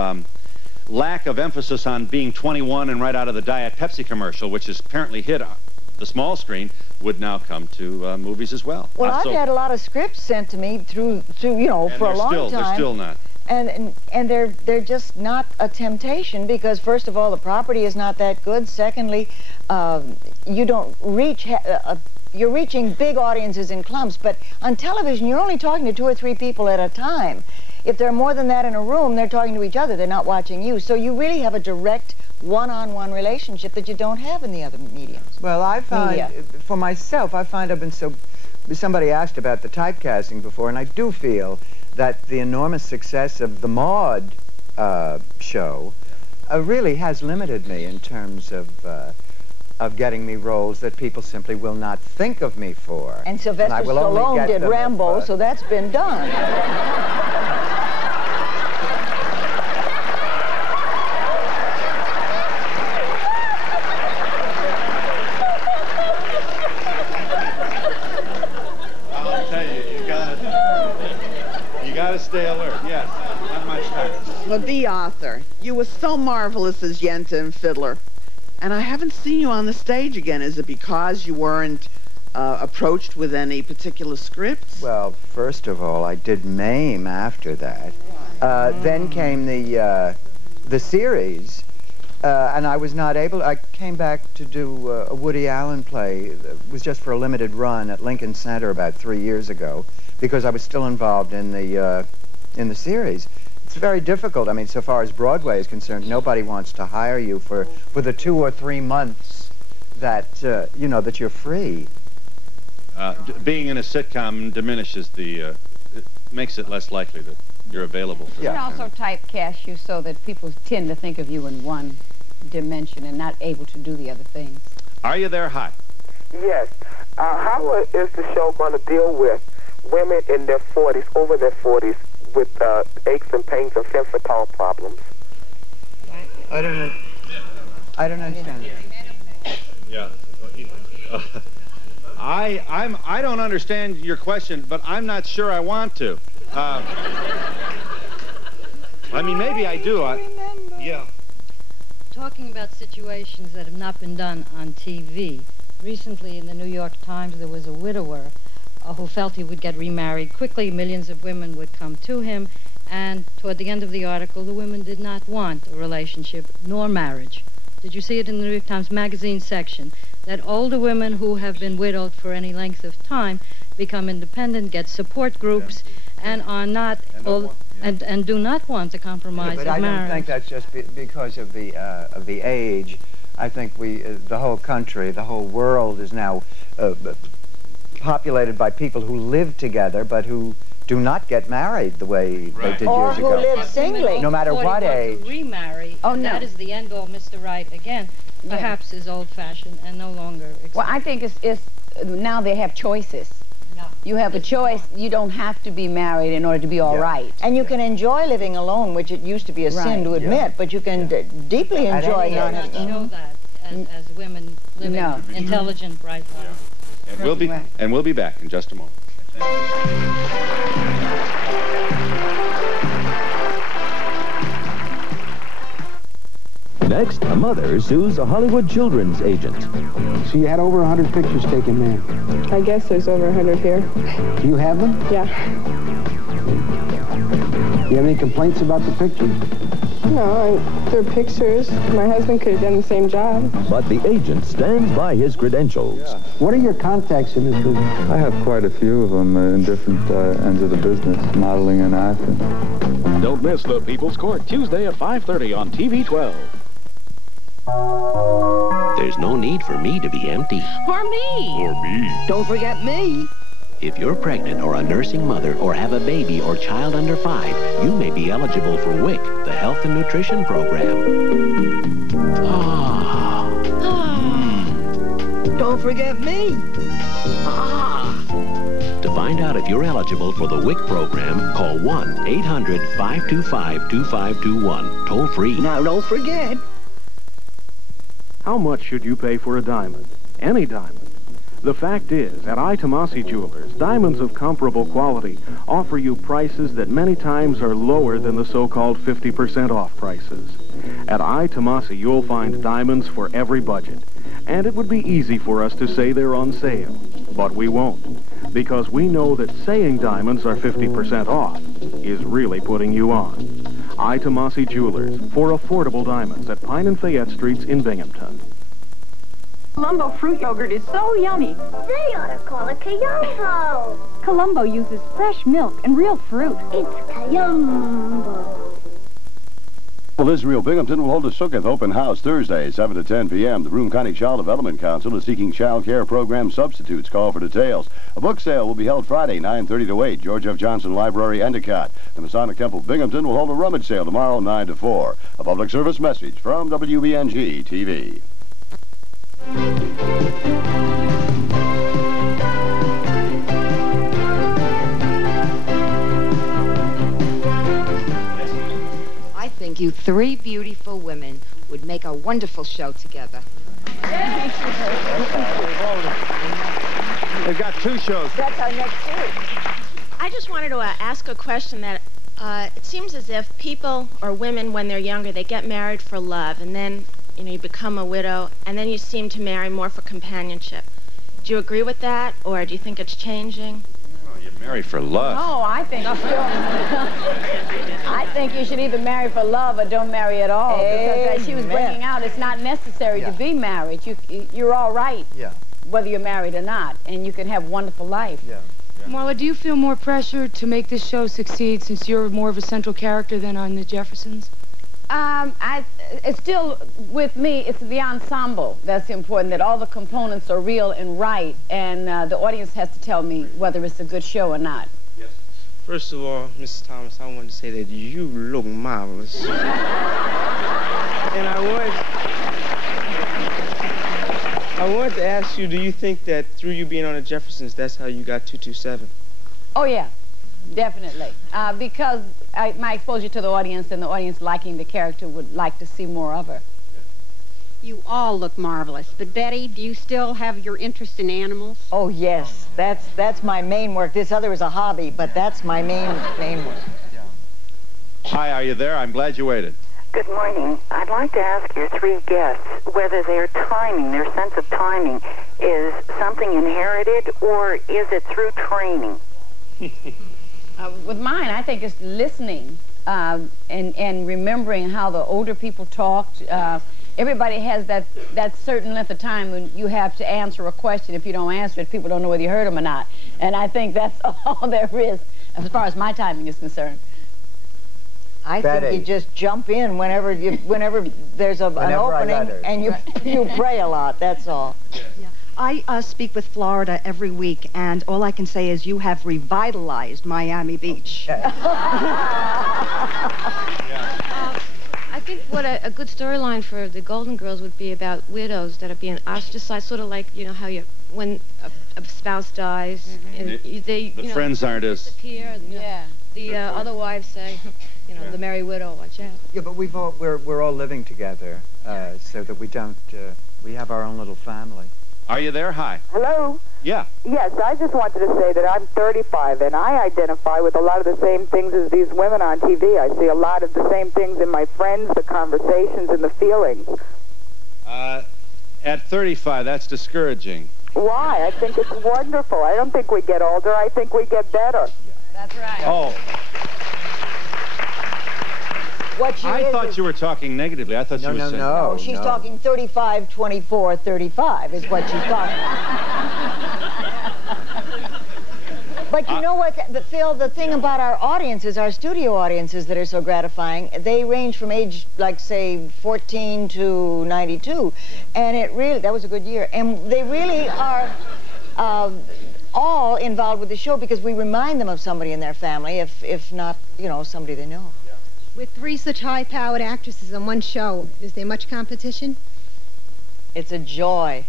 lack of emphasis on being 21 and right out of the Diet Pepsi commercial, which has apparently hit the small screen, would now come to movies as well. Well, I've had a lot of scripts sent to me through for a long time. They're still not. And they're just not a temptation because, first of all, the property is not that good. Secondly, you don't reach... you're reaching big audiences in clumps, but on television, you're only talking to 2 or 3 people at a time. If there are more than that in a room, they're talking to each other. They're not watching you. So you really have a direct one-on-one relationship that you don't have in the other mediums. Well, I find, for myself, I've been so... Somebody asked about the typecasting before, and I do feel that the enormous success of the Maude show really has limited me in terms of getting me roles that people simply will not think of me for. And Sylvester Stallone did Rambo, so that's been done. I'll tell you, you gotta stay alert. Yes, not much time. Well, Bea Arthur, you were so marvelous as Yenta and Fiddler. And I haven't seen you on the stage again. Is it because you weren't approached with any particular scripts? Well, first of all, I did Mame after that. Then came the series, And I was not able. I came back to do a Woody Allen play. It was just for a limited run at Lincoln Center about 3 years ago, because I was still involved in the series. It's very difficult. I mean, so far as Broadway is concerned, nobody wants to hire you for the 2 or 3 months that you know, that you're free. Being in a sitcom diminishes it makes it less likely that you're available for You can also typecast you so that people tend to think of you in one dimension and not able to do the other things. Are you there? Hi. Yes. How is the show going to deal with women in their 40s, over their 40s, with aches and pains and femme fatale problems? I don't understand. Yeah. I don't understand your question, but I'm not sure I want to. I mean, maybe I do. Yeah. Talking about situations that have not been done on TV, recently in the New York Times there was a widower who felt he would get remarried quickly. Millions of women would come to him, and toward the end of the article, the women did not want a relationship nor marriage. Did you see it in the New York Times Magazine section? That older women who have been widowed for any length of time become independent, get support groups, and are not and do not want the compromise but of I marriage. don't think that's just because of the age. I think the whole country, the whole world is now populated by people who live together but who do not get married the way they did or years who ago. live singly. No matter what age. To remarry, and that is the end all. Mr. Wright, again, perhaps is old-fashioned and no longer accepted. Well, I think it's now they have choices. You have a choice. You don't have to be married in order to be all right. And you can enjoy living alone, which it used to be a sin to admit, but you can deeply enjoy not having show that as women living intelligent, bright lives. And we'll be back in just a moment. Next, a mother sues a Hollywood children's agent. So you had over 100 pictures taken there? I guess there's over 100 here. Do you have them? Yeah. Do you have any complaints about the pictures? No, they're pictures. My husband could have done the same job. But the agent stands by his credentials. Yeah. What are your contacts in this business? I have quite a few of them in different ends of the business, modeling and acting. Don't miss The People's Court, Tuesday at 5:30 on TV 12. There's no need for me to be empty. Or me. Or me. Don't forget me. If you're pregnant or a nursing mother or have a baby or child under 5, you may be eligible for WIC, the Health and Nutrition Program. Don't forget me. To find out if you're eligible for the WIC program, call 1-800-525-2521. Toll free. Now, don't forget. How much should you pay for a diamond? Any diamond. The fact is, at I. Tomasi Jewelers, diamonds of comparable quality offer you prices that many times are lower than the so-called 50% off prices. At I. Tomasi, you'll find diamonds for every budget. And it would be easy for us to say they're on sale. But we won't. Because we know that saying diamonds are 50% off is really putting you on. I. Tomasi Jewelers, for affordable diamonds at Pine and Fayette Streets in Binghamton. Colombo fruit yogurt is so yummy. They ought to call it Colombo. Colombo uses fresh milk and real fruit. It's Colombo. Well, Israel Binghamton will hold a Sukkot open house Thursday, 7 to 10 p.m. The Broome County Child Development Council is seeking child care program substitutes. Call for details. A book sale will be held Friday, 9:30 to 8, George F. Johnson Library, Endicott. The Masonic Temple Binghamton will hold a rummage sale tomorrow, 9 to 4. A public service message from WBNG-TV. I think you 3 beautiful women would make a wonderful show together. They've got 2 shows. That's our next series. I just wanted to ask a question that it seems as if people or women, when they're younger, they get married for love, and then you become a widow, and then you seem to marry more for companionship. Do you agree with that, or do you think it's changing? Marry for love. No, I think you still. I think you should either marry for love or don't marry at all. Because as she was bringing out, it's not necessary to be married. You're all right. Yeah. Whether you're married or not, and you can have a wonderful life. Yeah. Marla, do you feel more pressure to make this show succeed since you're more of a central character than on the Jeffersons? It's still, with me, it's the ensemble that's important, that all the components are real and right, and the audience has to tell me whether it's a good show or not. Yes. First of all, Mrs. Thomas, I wanted to say that you look marvelous. And I wanted to ask you, do you think that through you being on the Jeffersons, that's how you got 227? Oh, yeah, definitely. Because my exposure to the audience and the audience liking the character would like to see more of her. You all look marvelous. But, Betty, do you still have your interest in animals? Oh, yes. That's my main work. This other is a hobby, but that's my main work. Hi, are you there? I'm glad you waited. Good morning. I'd like to ask your three guests whether their timing, their sense of timing, is something inherited or is it through training? With mine, I think it's listening and remembering how the older people talked. Everybody has that certain length of time when you have to answer a question. If you don't answer it, people don't know whether you heard them or not. And I think that's all there is as far as my timing is concerned. I think you just jump in whenever there's an opening, and you pray a lot. That's all. Yeah. I speak with Florida every week, and all I can say is you have revitalized Miami Beach. I think what a good storyline for the Golden Girls would be about widows that are being ostracized, sort of like, you know, how when a spouse dies, and the friends aren't as disappear. The other wives say, you know, the merry widow, watch out. Yeah, but we're all living together, so that we don't. We have our own little family. Are you there? Hi. Hello? Yeah. Yes, I just wanted to say that I'm 35, and I identify with a lot of the same things as these women on TV. I see a lot of the same things in my friends, the conversations, and the feelings. At 35, that's discouraging. Why? I think it's wonderful. I don't think we get older. I think we get better. That's right. Oh. I thought you were talking negatively. I thought you were saying... No, she's talking 35, 24, 35 is what she's talking. But you know what, Phil, the thing about our audiences, our studio audiences that are so gratifying, they range from age, like, say, 14 to 92. And it really, that was a good year. And they really are all involved with the show because we remind them of somebody in their family, if not, you know, somebody they know. With three such high-powered actresses on one show, is there much competition? It's a joy.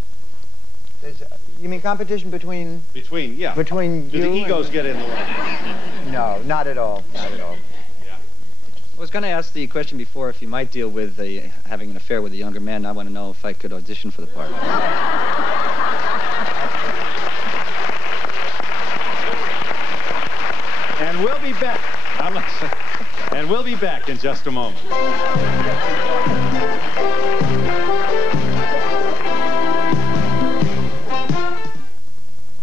You mean competition between... Between you the egos get in the way? No, not at all. Not at all. I was going to ask the question before if you might deal with having an affair with a younger man. I want to know if I could audition for the part. And we'll be back. And we'll be back in just a moment.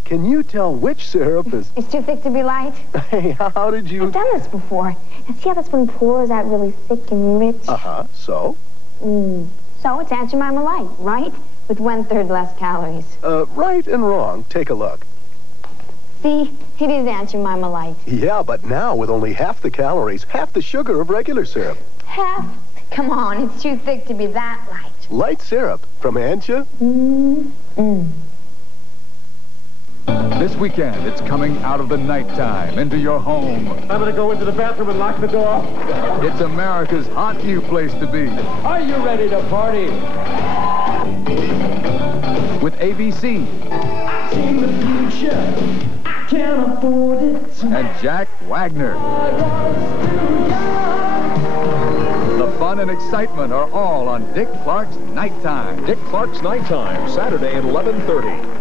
Can you tell which syrup is... It's too thick to be light? Hey, how did you... I've done this before. And see how this one pours out really thick and rich? Uh-huh, so? So it's Aunt Jemima Light, right? With 1/3 less calories. Right and wrong. Take a look. See? It is Aunt Jemima Light. Yeah, but now with only half the calories, half the sugar of regular syrup. Half? Come on, it's too thick to be that light. Light syrup from Auntja. This weekend, it's coming out of the nighttime into your home. I'm going to go into the bathroom and lock the door. It's America's hot new place to be. Are you ready to party? With ABC. I've seen the future. I can't afford it. And Jack Wagner. The fun and excitement are all on Dick Clark's Nighttime. Dick Clark's Nighttime, Saturday at 11:30.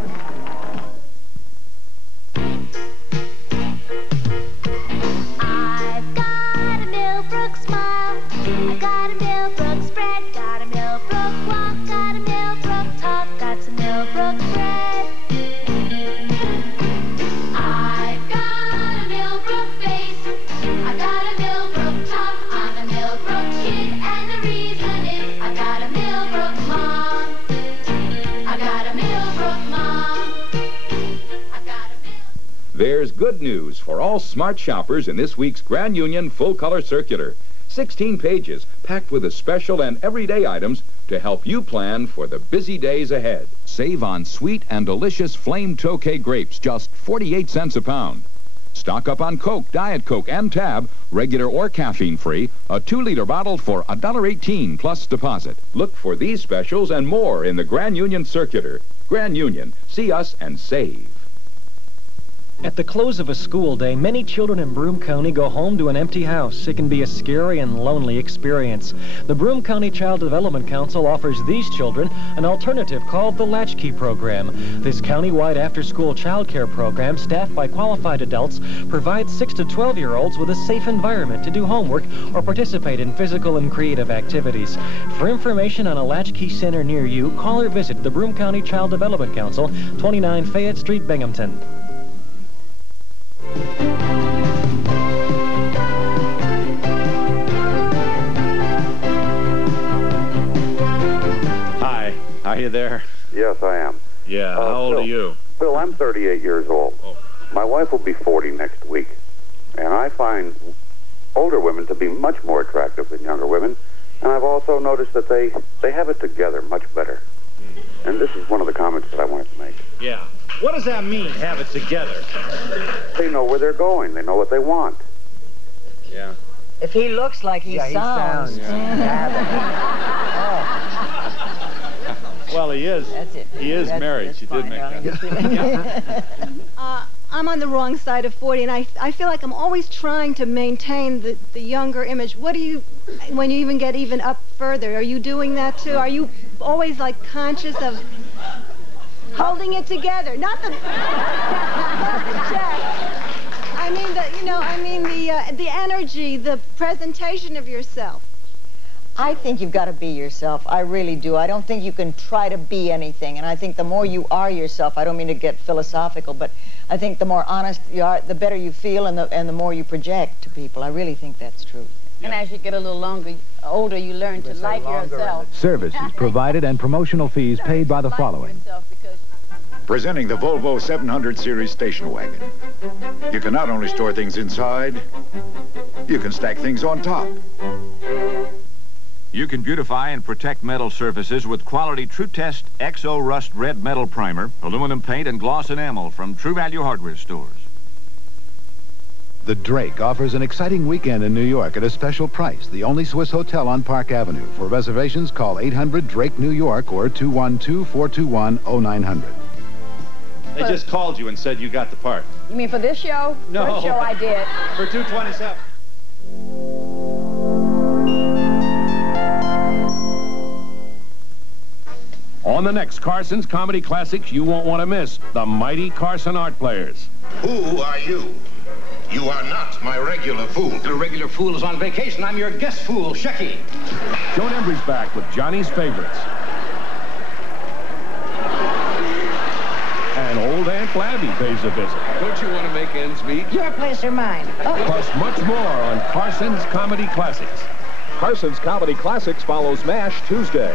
I've got a Millbrook smile. I've got a Millbrook spread. Got a Millbrook walk. Got a Millbrook talk. Got some Millbrook bread. I've got There's good news for all smart shoppers in this week's Grand Union full-color circular. 16 pages packed with the special and everyday items to help you plan for the busy days ahead. Save on sweet and delicious Flame Tokay grapes, just 48 cents a pound. Stock up on Coke, Diet Coke, and Tab, regular or caffeine-free, a 2-liter bottle for $1.18 plus deposit. Look for these specials and more in the Grand Union circular. Grand Union, see us and save. At the close of a school day, many children in Broome County go home to an empty house. It can be a scary and lonely experience. The Broome County Child Development Council offers these children an alternative called the Latchkey Program. This county-wide after-school child care program, staffed by qualified adults, provides 6 to 12-year-olds with a safe environment to do homework or participate in physical and creative activities. For information on a Latchkey Center near you, call or visit the Broome County Child Development Council, 29 Fayette Street, Binghamton. Hi, are you there? Yes, I am. Yeah, how old Bill, are you? Bill, I'm 38 years old. Oh. My wife will be 40 next week. And I find older women to be much more attractive than younger women. And I've also noticed that they have it together much better. And this is one of the comments that I wanted to make. Yeah. What does that mean, have it together? They know where they're going. They know what they want. Yeah. If he looks like he sounds. Well, he is. That's it. He is married. She did make that. I'm on the wrong side of 40, and I feel like I'm always trying to maintain the younger image. What do you, when you even get even up further, are you doing that too? Are you always like conscious of holding it together? Not the chest. I mean the energy, the presentation of yourself. I think you've got to be yourself. I really do. I don't think you can try to be anything. And I think the more you are yourself, I don't mean to get philosophical, but I think the more honest you are, the better you feel, and the more you project to people. I really think that's true. And as you get a little older, you learn to like yourself. Services provided and promotional fees paid by the following. Presenting the Volvo 700 Series station wagon. You can not only store things inside, you can stack things on top. You can beautify and protect metal surfaces with quality True Test XO Rust Red Metal Primer, aluminum paint, and gloss enamel from True Value Hardware stores. The Drake offers an exciting weekend in New York at a special price. The only Swiss hotel on Park Avenue. For reservations, call 800-DRAKE New York or 212-421-0900. They just called you and said you got the part. You mean for this show? No. First show I did. For 227. On the next Carson's Comedy Classics, you won't want to miss the mighty Carson Art Players. Who are you? You are not my regular fool. The regular fool is on vacation. I'm your guest fool, Shecky. Joan Embry's back with Johnny's Favorites. And old Aunt Labby pays a visit. Don't you want to make ends meet? Your place or mine? Plus much more on Carson's Comedy Classics. Carson's Comedy Classics follows MASH Tuesday.